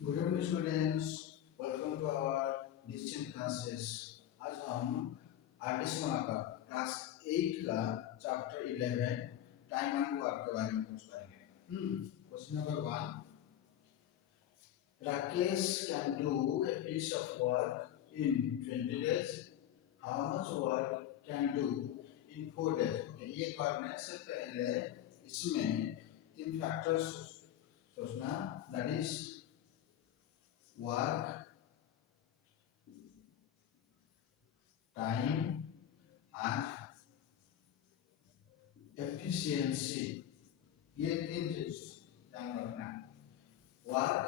Good evening students, welcome to our distance classes. आज हम artist का क्लास 8 का चैप्टर 11 टाइम एंड वर्क के बारे में कुछ करेंगे। Question number 1, Rakesh can do a piece of work in 20 days. How much work can do in 4 days? Okay, ये करने से पहले इसमें तीन फैक्टर्स सोचना, that is work, time and efficiency. ये तीन चीज ध्यान रखना। Work,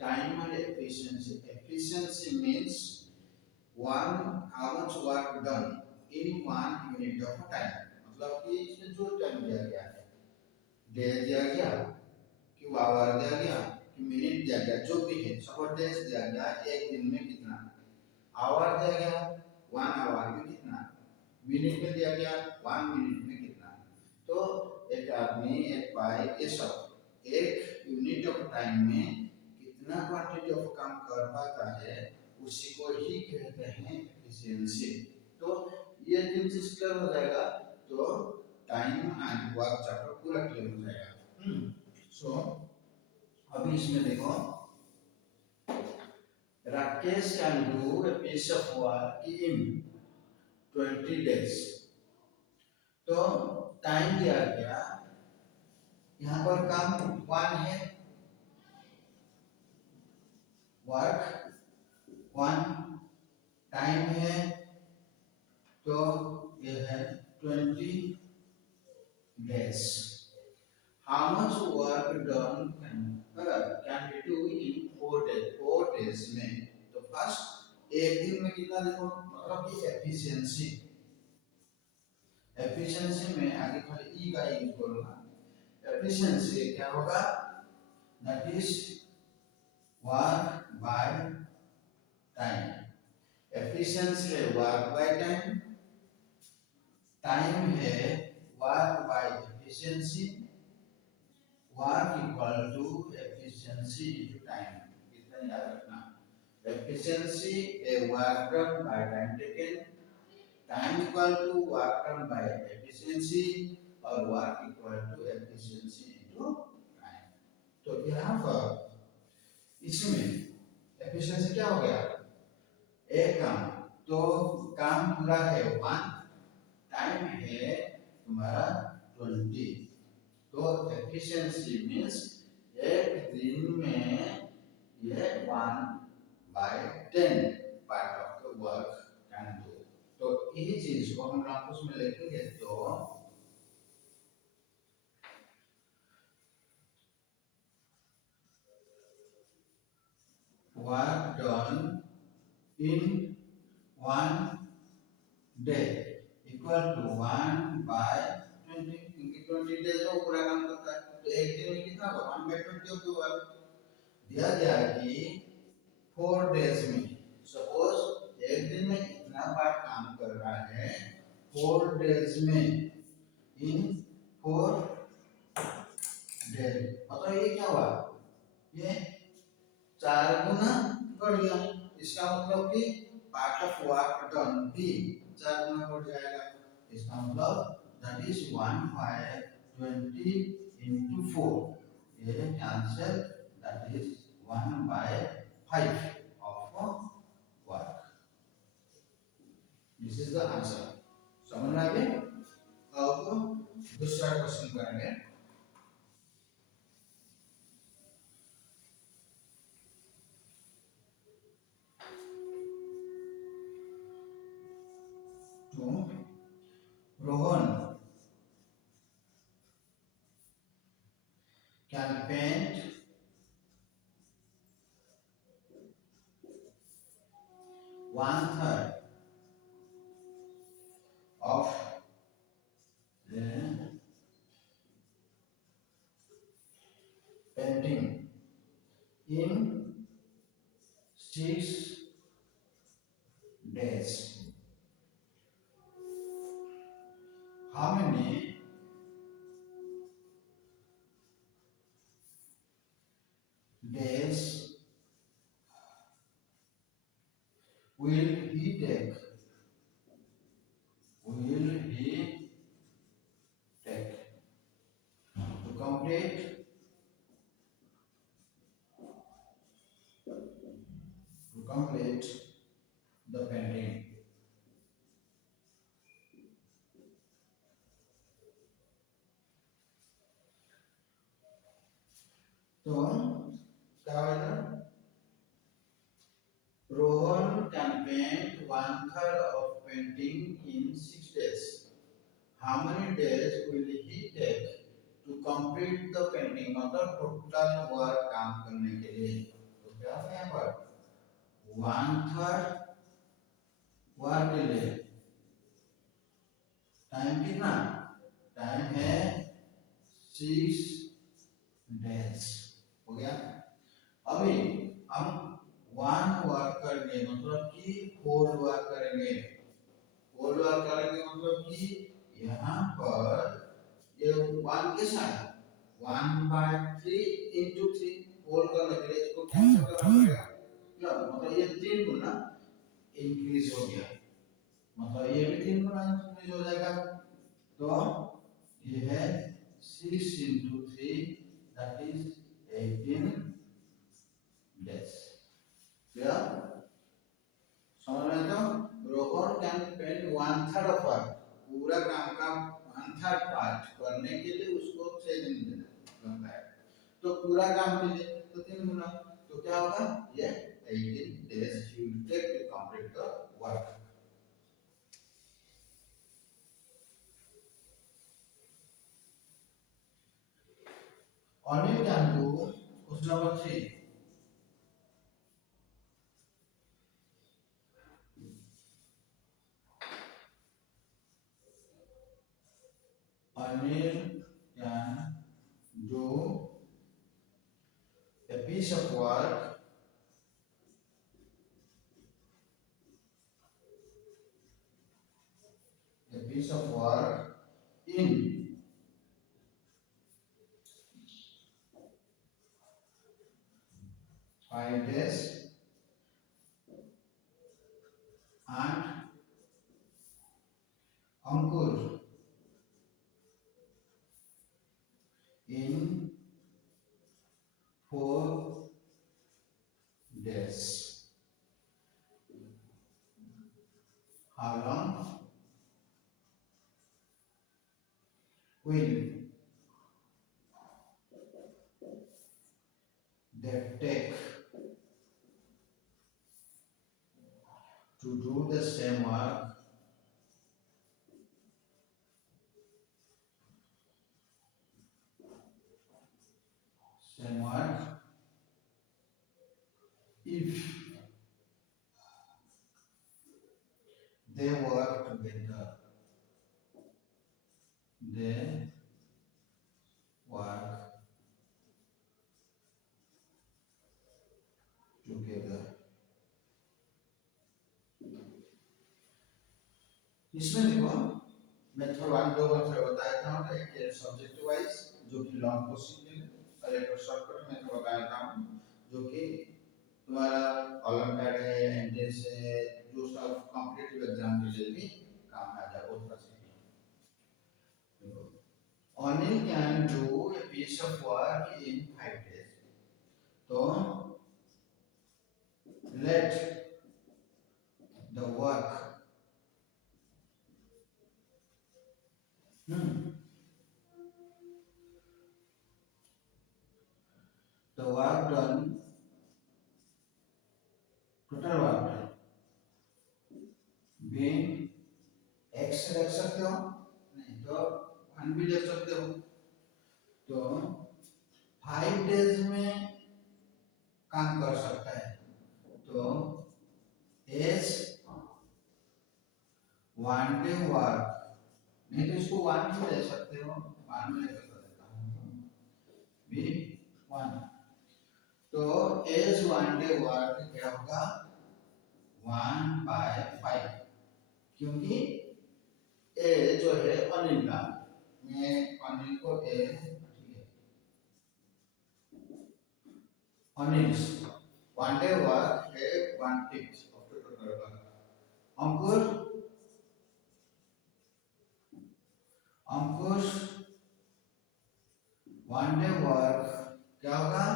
time and efficiency. Efficiency means one how much work done in 1 unit of time. मतलब कि इसमें जो टाइम दिया गया है, डे दिया गया कि आवर दिया गया कि मिनट दिया गया, जो भी है, सपोज डेज दिया गया एक दिन में कितना, आवर दिया गया 1 आवर में कितना, मिनट में दिया गया 1 मिनट में कितना। तो एक आदमी, एक बाइक, ये सब एक यूनिट ऑफ टाइम में कितना क्वांटिटी ऑफ काम कर पाता है, उसी को ही कहते हैं एफिशिएंसी। तो ये तीन चीज क्लियर हो जाएगा तो टाइम एंड वर्क चैप्टर पूरा क्लियर हो जाएगा। सो अभी इसमें देखो, Rakesh can do a piece of work in 20 days. तो टाइम दिया गया, यहाँ पर काम 1 है, वर्क 1, टाइम है तो ये है 20 days. How much work done can we do in 4 days? 4 days में तो फर्स्ट एक दिन में कितना देखो, मतलब कि एफिशिएंसी। एफिशिएंसी में आगे खाली ई का यूज करूंगा। एफिशिएंसी क्या होगा, that is work by time. Efficiency है वर्क बाय टाइम, टाइम है work by efficiency, work equal to efficiency into time. इतना याद रखना। Efficiency a work done by time taken, time equal to work done by efficiency और work equal to efficiency into time. तो यहाँ पर इसमें efficiency क्या हो गया, एक काम, तो काम पूरा है 1, टाइम है तुम्हारा 20। तो एफिशिएंसी मीन्स एक दिन में ये 1/10 part of the work can do. तो यही चीज को हम लोग उसमें लिखेंगे तो work done in 1 day equal to 1/20, क्योंकि 20 डेज में पूरा काम करता है तो एक दिन में कितना होगा 1/20 ऑफ द वर्क। दिया गया कि 4 डेज में, सपोज एक दिन में इतना बार काम कर रहा है 4 डेज में, इन 4 डेज, मतलब ये क्या हुआ, ये 4 गुना बढ़ गया। इसका मतलब कि पार्ट ऑफ वर्क डन भी 4 गुना बढ़ जाएगा। इसका मतलब दैट इज 1/20 into 4, ये answer that is 1/5 of work. This is the answer. समझ में आ गया? अब दूसरा क्वेश्चन करेंगे। तो Rohan can paint 1/3 of the painting in 6 days. How many days will he take? Will he take to complete the painting? तो क्या होगा? Rohan can paint 1/3 of painting in 6 days. How many days will he take to complete the painting? मतलब total work काम करने के लिए तो क्या है यहाँ पर 1/3 वर्क के लिए टाइम कितना? टाइम है 6 डेज। हो गया। अभी हम 1 वर्क करेंगे मतलब कि होल वर्क करेंगे। होल वर्क करेंगे मतलब कि यहाँ पर ये 1 के साथ 1/3 into 3 होल करने के लिए इसको कैंसिल करना पड़ेगा। मतलब ये 3 गुना इंक्रीज हो गया, मतलब ये भी 3 गुना इंक्रीज हो जाएगा। तो ये है 6 into 3 that is 18 days। क्या समझ में? तो Rohan can paint 1/3 of work, पूरा काम का 1/3 पार्ट करने के लिए उसको 6 दिन लगता है। तो पूरा काम के लिए तो 3 गुना, तो क्या होगा? ये 18 days he will take to complete the work। Anil can do question number 3। Anil can do a piece of work in 5 days and Ankur in 4 days। How long will they take to do the same work if they work together? They work together। इसमें देखो मैं थोड़ा 2 बार बताया था, एक subject wise जो कि long question के और एक शॉर्टकट में थोड़ा बताया था जो कि तुम्हारा ओलंपियाड है, एंट्रेंस है, जो सब कॉम्पिटिटिव एग्जाम के लिए भी काम आ जाए उस तरह से। Anil can do a piece of work in 5 days। तो let the work the work done, total work done being x रख सकते हो, नहीं तो 1 भी लिख सकते हो। तो 5 डेज में काम कर सकता है, तो एस 1 डे वर्क, नहीं तो इसको 1 भी ले सकते हो, 1 में लेकर कर देता हूँ बी 1। तो एस 1 डे वर्क क्या होगा 1/5, क्योंकि ए जो है अनिल का, मैं अनिल को ए, ठीक है, अनिल 1 डे वर्क है 1/5 of the total work. Ankur Ankush 1 day work क्या होगा?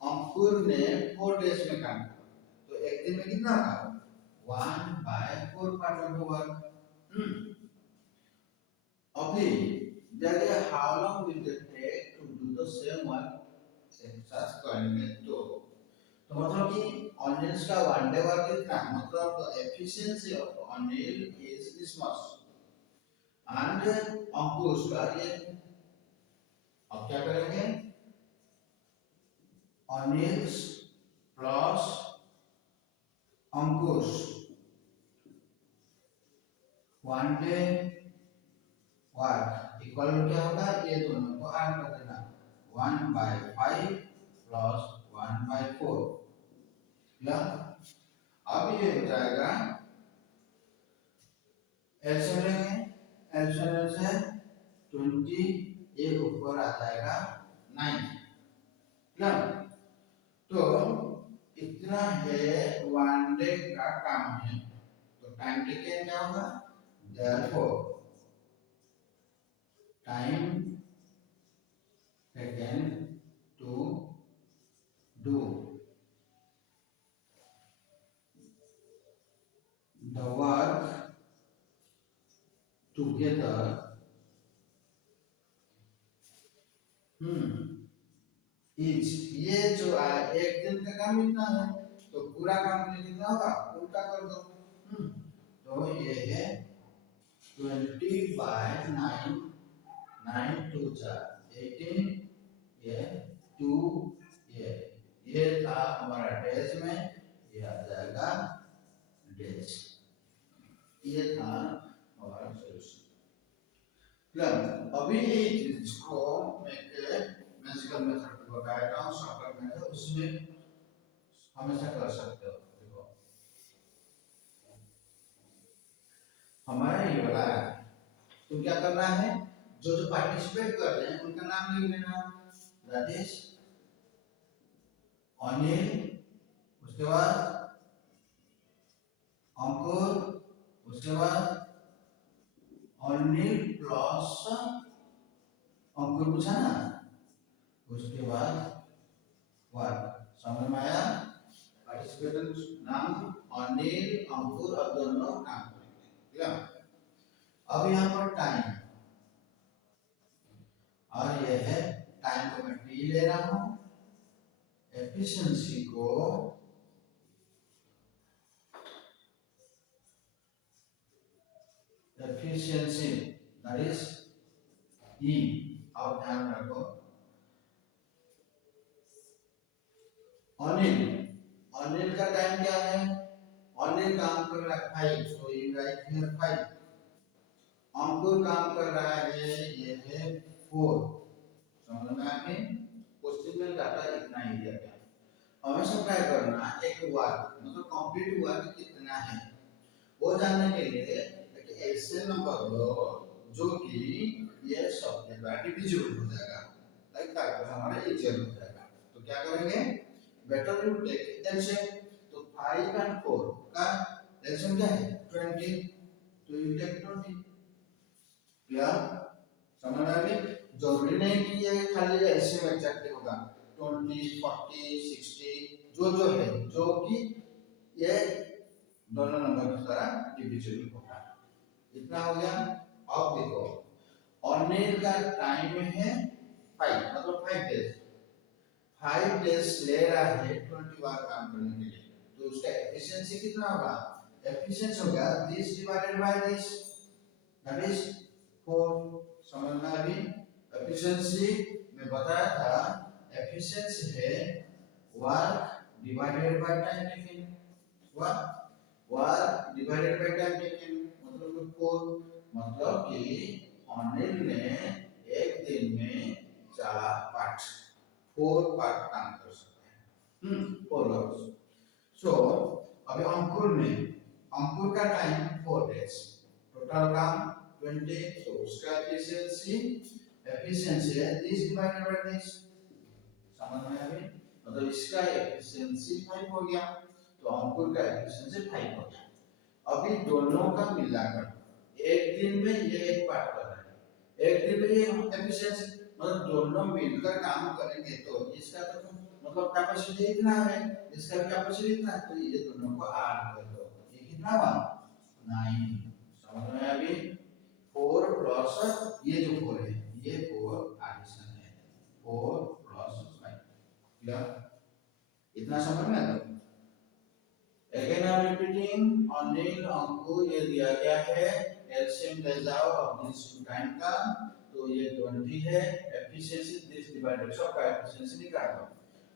अंकुर ने 4 डेज में काम किया, तो एक दिन में कितना होगा? 1/4 पार्ट ऑफ द वर्क। अभी देखिए how long will it take to do the same work exercise करेंगे तो मतलब कि अनिल का 1 डे वर्क कितना, मतलब the efficiency of Anil is this much and Ankush का ये। अब क्या करेंगे? Anil plus Ankush 1 day work equal क्या होगा? ये दोनों को ऐड कर देना 1/5 प्लस 1/4 या अब ये हो जाएगा एलसीएम लेंगे, एलसीएम से 20 एक ऊपर आ जाएगा 9 ना। तो इतना है 1 डे का काम है, तो टाइम टेकन क्या होगा? therefore time taken to do the work together is, ये जो एक दिन का काम इतना है तो पूरा काम के लिए कितना होगा? उल्टा कर दो। तो ये है 20/9, 9 2 18, ये 2 ये था हमारा डेज में, ये आ जाएगा डेज। ये था हमारा सॉल्यूशन। अभी इसको मैजिकल मेथड बताया था, शॉर्टकट मेथड, उसमें हमेशा कर सकते हो। देखो हमारा ये वाला है, तो क्या करना है? जो जो पार्टिसिपेट कर रहे हैं उनका नाम लिख लेना, दैट इज अनिल, उसके बाद अंकुर, उसके बाद अनिल प्लस अंकुर पूछा ना, उसके बाद वर्क। समझ में आया? पार्टिसिपेंट नाम अनिल अंकुर और दोनों काम करेंगे। अब यहाँ पर टाइम, और ये है टाइम को मैं टी ले रहा हूँ, एफिशिएंसी को एफिशिएंसी दैट इज ई। और ध्यान रखो अनिल, अनिल का टाइम क्या है? अनिल काम कर रहा है 5, सो यू राइट हियर 5। अंकुर काम कर रहा है, ये है 4। समझ में आ गई? क्वेश्चन में डाटा इतना ही दिया गया, हमेशा ट्राई करना एक वर्क मतलब कंप्लीट वर्क कितना है वो जानने के लिए एक ऐसे नंबर लो जो कि ये सब के द्वारा डिविजिबल हो जाएगा, लाइक दैट हमारा इक्वल हो जाएगा। तो क्या करेंगे? Better you take LCM. तो 5 और 4 का एलसीएम क्या है? 20, तो यू टेक 20। क्या समझ में आ गई? जरूरी नहीं कि ये खाली एलसीएम एग्जैक्ट होगा, 20 40 60 जो जो है, जो कि ये दोनों नंबर की तरह डिविजिबल होगा। इतना हो गया। अब देखो अनिल का टाइम है 5, मतलब 5 डेज, 5 डेज ले रहा है 20 बार काम करने के लिए, तो उसका एफिशिएंसी कितना होगा? एफिशिएंसी होगा this divided by this, that is 4। समझ में आ गई? एफिशिएंसी में बताया था, एफिशिएंसी है work divided by time taken, work divided by time taken, मतलब 4। मतलब कि अनिल ने एक दिन में 4 पार्ट काम कर सकते हैं, 4 आवर्स। सो अभी अंकुर का टाइम 4 डेज, टोटल काम 20, तो उसका एफिशिएंसी है दिस डिवाइडेड बाय दिस। समझ में आ गई? मतलब इसका एफिशिएंसी 5 हो गया, तो अंकुर का एफिशिएंसी 5 हो गया। अभी दोनों का मिलाकर एक दिन में ये एक पार्ट कर रहा है, एक दिन में ये एफिशिएंसी, मतलब दोनों मिलकर काम करेंगे तो इसका तो मतलब कैपेसिटी इतना है, इसका कैपेसिटी इतना है, तो ये दोनों को ऐड कर दो, ये कितना हुआ 9। समझ में अभी 4 प्लस ये जो 4 है ये 4 एडिशन है, 4 प्लस 5 क्लियर, इतना समझ में आता है। Again I am repeating, Anil अंकुर ये दिया गया है, एलसीएम ले जाओ अब दिस टाइम का, तो ये 20 है, एफिशिएंसी दिस डिवाइडेड सबका एफिशिएंसी निकाल दो।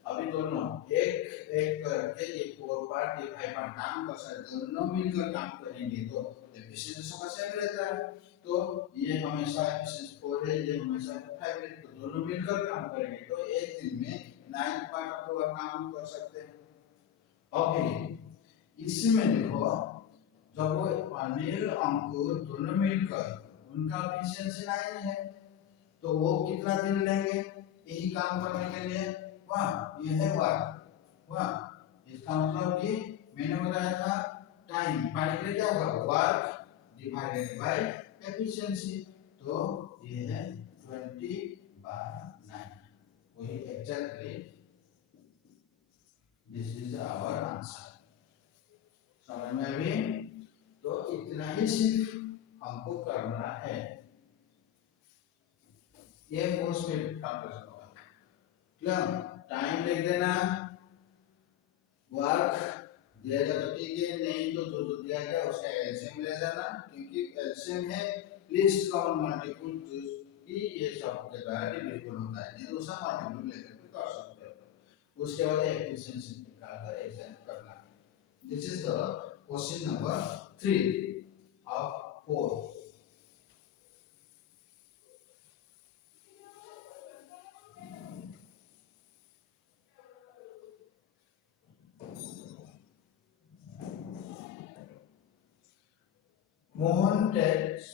अभी दोनों एक एक करके ये 4 पार्ट ये 5 पार्ट काम कर सकते, दोनों मिलकर काम करेंगे तो एफिशिएंसी सबका सेम रहता है, तो ये हमेशा एफिशिएंसी 4 है, ये हमेशा 5 है, तो दोनों मिलकर काम करेंगे तो एक दिन में 9 पार्ट का काम कर सकते हैं। अभी इसमें देखो जब वो अनिल अंकुर दोनों मिलकर उनका एफिशिएंसी 9 है, तो वो कितना दिन लेंगे यही काम करने के लिए, वाह ये है वर्क, वाह इसका मतलब कि मैंने बताया था टाइम पाने के लिए क्या होगा वर्क डिवाइडेड बाय एफिशिएंसी, तो ये है 20/9, वही exactly this is our answer. समझ में अभी, तो इतना ही सिर्फ हमको करना है, ये फोर्स पे काम कर सकता है, क्लियर, टाइम लिख देना, वर्क दिया जाए तो ठीक है, नहीं तो जो जो दिया गया उसका एलसीएम ले जाना, क्योंकि एलसीएम है लीस्ट काउंट मल्टीपल की ये सब के द्वारा डिविजिबल होता है, नहीं तो उसका मल्टीपल लेकर भी कर सकते हो, उसके बाद एफिशिएंसी निकालकर एग्जाम करना। This is the question number 3 of 4. Mohan takes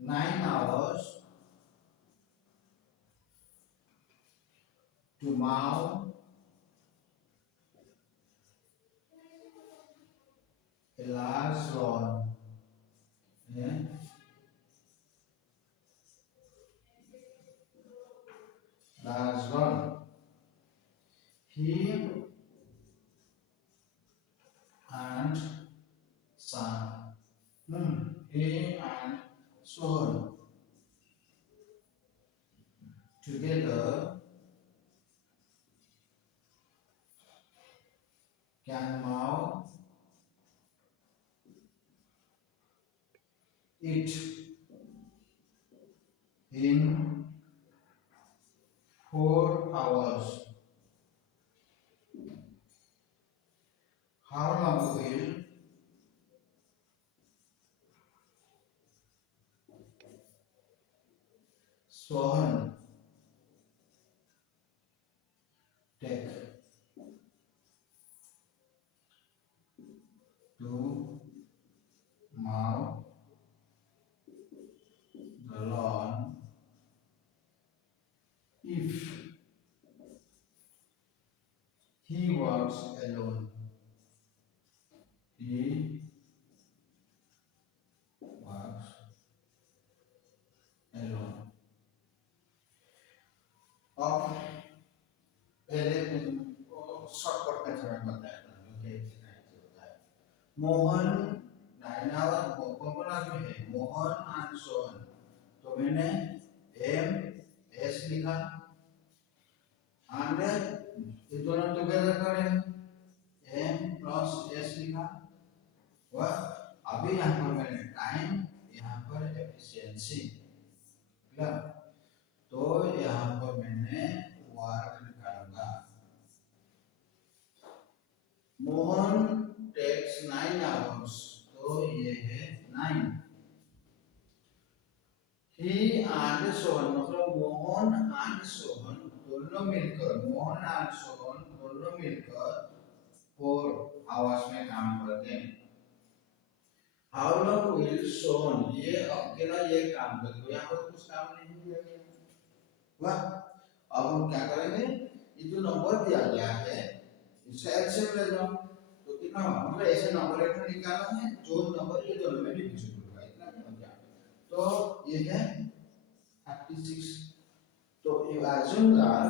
9 hours to mow a large lawn. Yeah? Large lawn. He and son. He and son together can mow it in 4 hours. How long will Sohan take to mow the lawn if he works alone? He works alone. अब पहले shortcut method में बताया था जो कि होता है, मोहन डायनावर कौन आदमी है, मोहन एंड सोहन, तो मैंने एम एस लिखा एंड ये दोनों टुगेदर करें एम प्लस एस लिखा, वह अभी यहाँ पर मैंने टाइम, यहाँ पर एफिशिएंसी, क्लियर, तो यहाँ पर मैंने वर्क निकालूंगा। मोहन टेक्स 9 आवर्स, तो ये है 9। ही एंड सोहन मतलब मोहन एंड सोहन दोनों मिलकर, मोहन एंड सोहन दोनों मिलकर 4 आवर्स में काम करते हैं। हाउ लॉन्ग विल सोहन, ये अकेला ये काम करेगा, यहाँ पर कुछ काम नहीं दिया गया, वाह, अब हम क्या करेंगे ये जो नंबर दिया गया है इसका एलसीएम ले लो तो कितना होगा, मतलब ऐसे नंबरेटर निकालना है जो नंबर के दोनों में डिविजिबल होगा, इतना हो गया। तो ये है 36। तो you assume that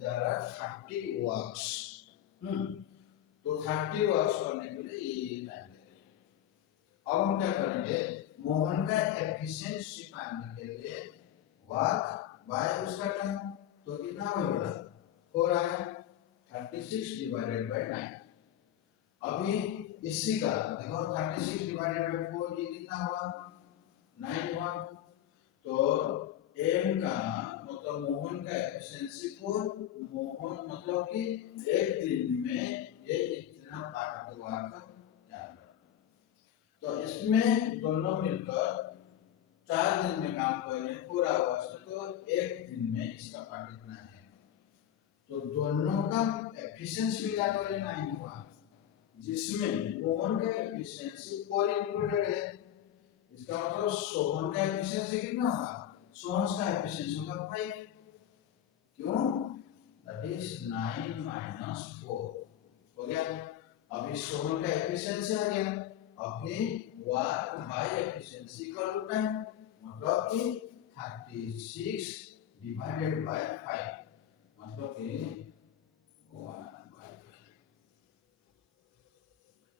there are 30 works। तो 30 वर्क्स करने के लिए ये टाइम लगेगा। अब हम क्या करेंगे, मोहन का एफिशिएंसी पाने के लिए वर्क बाय उसका टाइम, तो कितना होगा, 4 आया, 36 डिवाइडेड बाय 9। अभी इसी का देखो 36 डिवाइडेड बाय 4 ये कितना हुआ, 9 हुआ। तो एम का मतलब मोहन का एफिशिएंसी 4, मोहन मतलब कि एक दिन में ये इतना पार्ट वर्क क्या है। तो इसमें दोनों मिलकर 4 दिन में काम कर रहे हैं 4 आवर्स में, तो एक दिन में इसका पार्ट इतना है। तो दोनों का एफिशिएंसी मिलाकर 9 हुआ, जिसमें मोहन का एफिशिएंसी 4 इंक्लूडेड है। इसका मतलब सोहन का एफिशिएंसी कितना होगा, सोहन का एफिशिएंसी होगा 5। क्यों, दैट इज 9 माइनस 4 हो गया। अभी सोहन का एफिशिएंसी आ गया, अभी work by efficiency equal to time, मतलब कि 36 डिवाइडेड बाय 5, मतलब कि 1/5।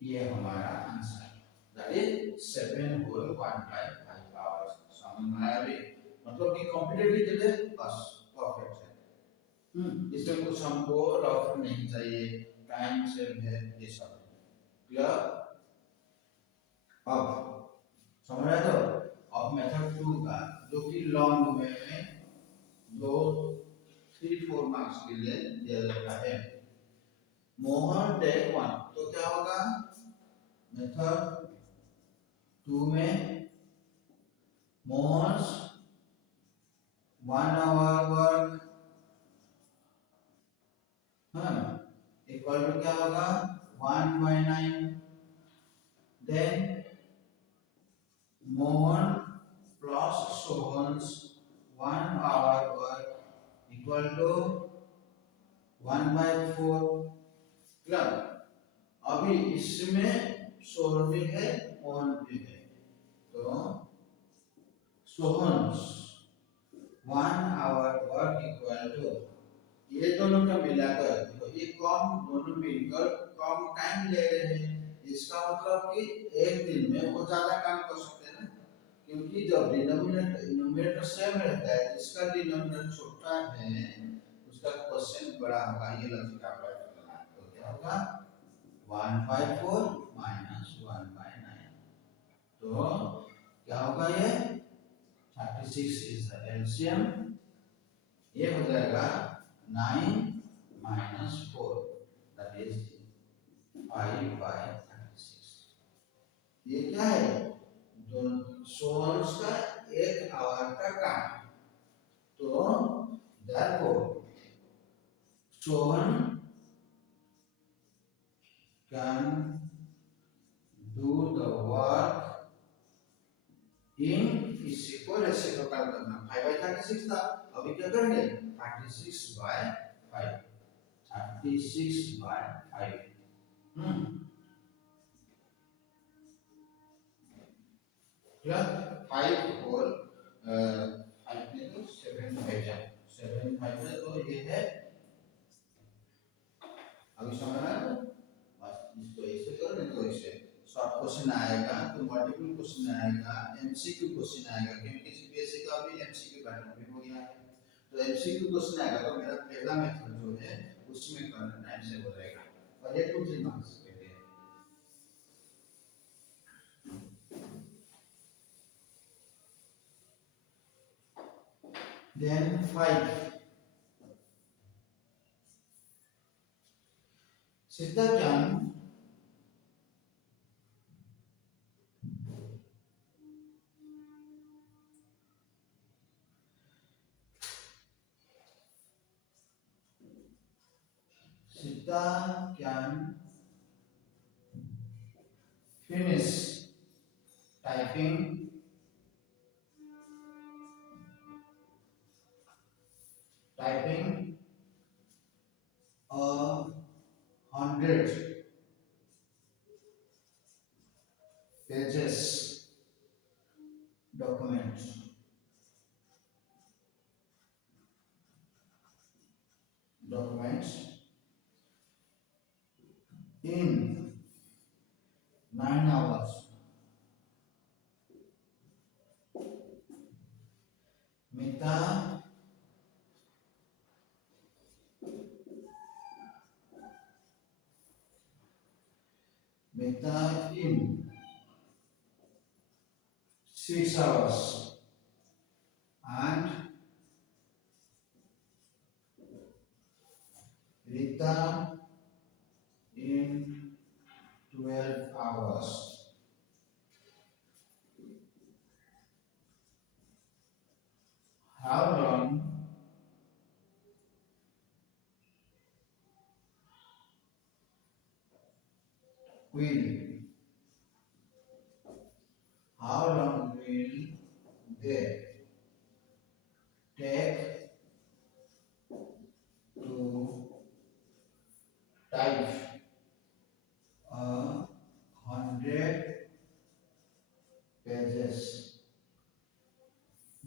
ये हमारा आंसर है, दैट इज 7 होल 1/5 आवर्स। समझ में आया अभी, मतलब कि कॉम्पिटिटिव के लिए बस परफेक्ट है। इसमें कुछ हमको रफ नहीं चाहिए, टाइम सेव है, ये सब क्लियर। अब समझ आया। तो अब मेथड 2 का जो कि लॉन्ग में जो 3-4 मार्क्स के लिए दिया जाता है, मोहन टेक 1, तो क्या होगा, मेथड 2 में Mohan 1 hour work equal to क्या होगा, 1/9। Then Mohan plus Sohan's 1 hour work equal to 1/4। Clear. अभी इसमें सोहन भी है मोहन भी है, तो Sohan's 1 hour work equal to, ये दोनों का मिलाकर देखो, ये कम दोनों मिलकर कम टाइम ले रहे हैं, इसका मतलब कि एक दिन में वो ज्यादा काम कर सकते हैं ना, क्योंकि जब डिनोमिनेटर सेम रहता है, इसका डिनोमिनेटर छोटा है उसका क्वेश्चन बड़ा होगा, ये लॉजिक अप्लाई करना है। तो क्या होगा, 1/4 माइनस 1/9, तो क्या होगा, ये 36 इज द एलसीएम, ये हो जाएगा 9 माइनस 4, दैट इज 5/36। ये क्या है, सोल्स का 1 आवर का काम। तो therefore Sohan can do the work in, इसको रेसिप्रोकल करना, 5/36 था, अभी क्या करेंगे 36/5, 36/5। प्लस 5 होल 5 में तो 7/5 है, 7/5 है, तो ये है। अभी समझ में आया, बस इसको ऐसे करो, नहीं तो ऐसे शॉर्ट क्वेश्चन आएगा, तो मल्टीपल क्वेश्चन आएगा, एमसीक्यू क्वेश्चन आएगा, क्योंकि सीबीएसई का भी एमसीक्यू पैटर्न भी हो गया है। तो एमसीक्यू क्वेश्चन आएगा तो मेरा पहला मेथड जो है उसमें करना टाइम से हो जाएगा, और ये 2-3 मार्क्स के लिए। Then 5, Sita can finish typing documents. In 9 hours. Mita in 6 hours and Rita in 12 hours. How long will they take to type a 100 pages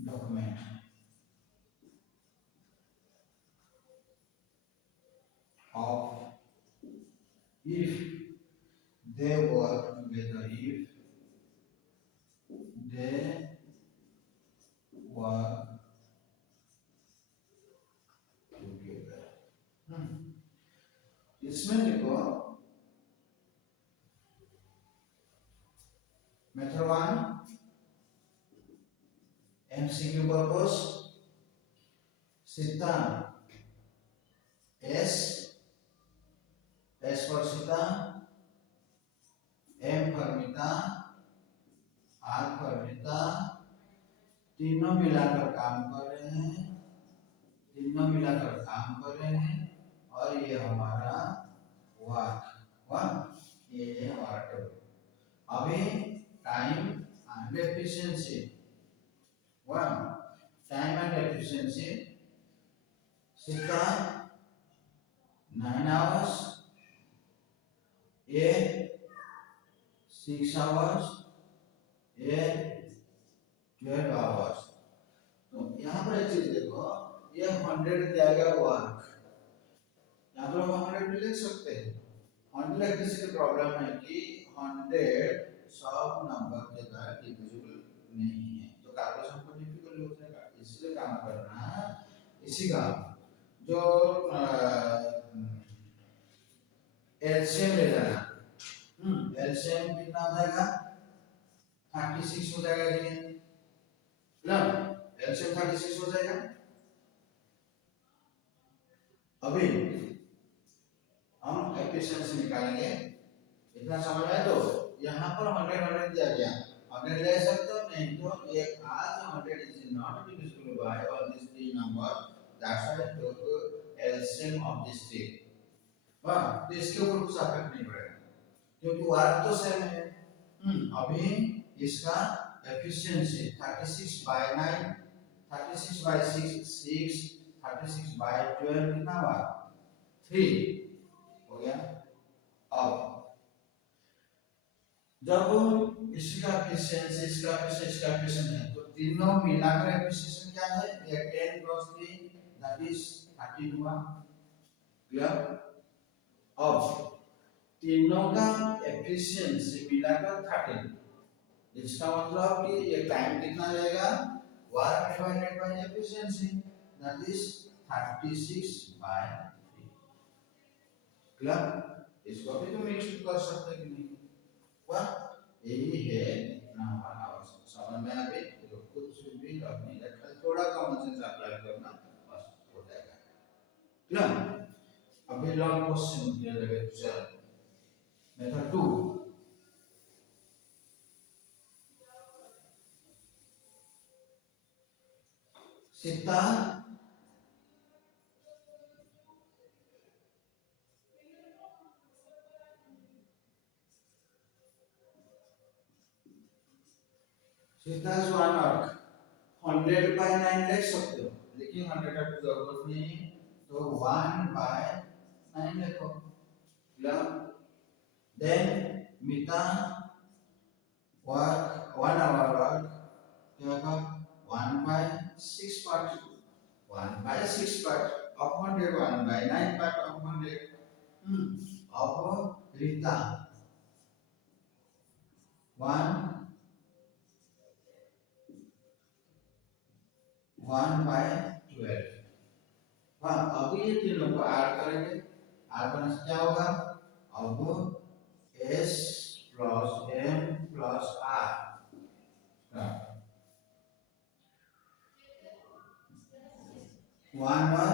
document? Of if they work together, they work together. इसमें देखो method 1 MCQ purpose Sita S for Sita, M for Mita, R for Mita, तीनों मिलाकर काम कर रहे हैं और ये हमारा वर्क ये हमारा टेबल। अभी time and efficiency Sita 9 hours, A 6 hours, A 12 hours। तो यहाँ पर एक चीज देखो, ये 100 दिया गया वर्क, यहाँ पर हम 100 भी लिख सकते हैं। 100 लिखने से प्रॉब्लम है कि 100 सब नंबर के द्वारा डिविजिबल नहीं है, तो कैलकुलेशन को डिफिकल्ट हो जाएगा। इसलिए काम करना इसी का जो एलसीएम ले जाना। एलसीएम कितना हो जाएगा? 36 हो जाएगा कि नहीं? एलसीएम 36 हो जाएगा। अभी हम एफिशिएंसी निकालेंगे, इतना समझ में? तो यहाँ पर 100 दिया गया, 100 ले सकते हो, नहीं तो एक आज 100 is not divisible by all these three numbers, that's why I took LCM of these three। तो इसके ऊपर कुछ इफेक्ट नहीं पड़ेगा क्योंकि वर्क तो सेम है। अभी इसका एफिशिएंसी 36 by 9, 36 by 6, 36 by 12 कितना हुआ? 3 हो गया। अब जब इसका एफिशिएंसी है तो तीनों मिलाकर एफिशिएंसी क्या है? ये 10 + 3 दैट इज 13 हुआ। क्लियर? अब तीनों का एफिशिएंसी मिलाकर 13, इसका मतलब कि ये टाइम कितना लगेगा? Work divided by efficiency that is 36 by 3। Clear? इसको भी तो मिक्स कर सकते हैं कि नहीं? वाह, यही है इतना हमारा आवश्यक। समझ में आ गई? तो कुछ भी रख नहीं रखा, थोड़ा कॉमन सेंस अप्लाई करना बस हो जाएगा। क्लियर? अभी लॉन्ग क्वेश्चन दिया जाएगा। चल method 2 Sita सीता's one work 100 by 9 लिख सकते हो, लेकिन 100 की जरूरत नहीं है, तो 1 by 9 लिखो। देन मीता work 1 hour work क्या होगा 1/6 part 1/6 part of 100 1/9 part of 100 of Rita 1/12 हाँ अभी ये तीनों को ऐड करेंगे ऐड करने से क्या होगा अब S plus M plus R one बार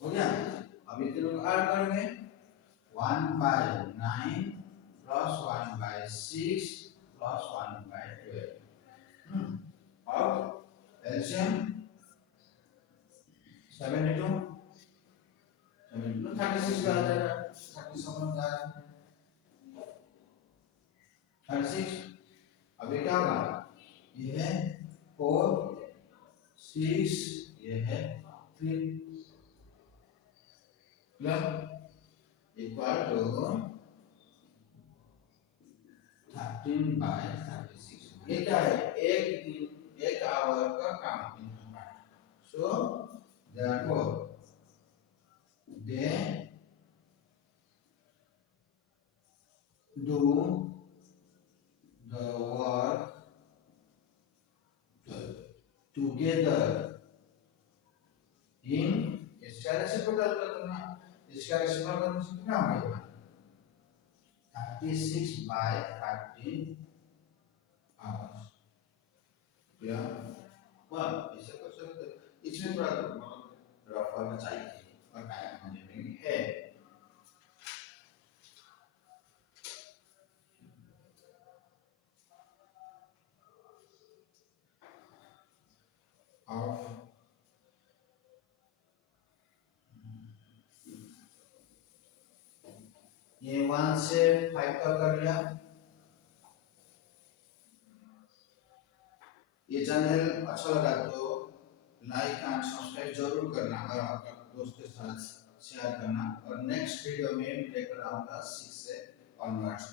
हो गया अब ये तीनों को ऐड करेंगे 1/9 plus 1/6 plus 1/12 अब एलसीएम 72 36 का आ जाएगा 37 का 36 अब ये क्या होगा ये है 4 6 ये है 3 प्लस इक्वल टू 13/36 ये क्या है एक दिन एक आवर का काम सो therefore they do the work together in इसका रेसिप्रोकल कर दूंगा इसका रेसिप्रोकल करने से कितना हो जाएगा 36/13 hours क्लियर वन इसे कर सकते इसमें थोड़ा रफ करना चाहिए और टाइम मैनेजमेंट है और ये 1 से 5 तक कर लिया ये चैनल अच्छा लगा तो लाइक एंड सब्सक्राइब जरूर करना और अपने दोस्त के साथ शेयर करना और नेक्स्ट वीडियो में लेकर आऊंगा 6 से ऑनवर्ड्स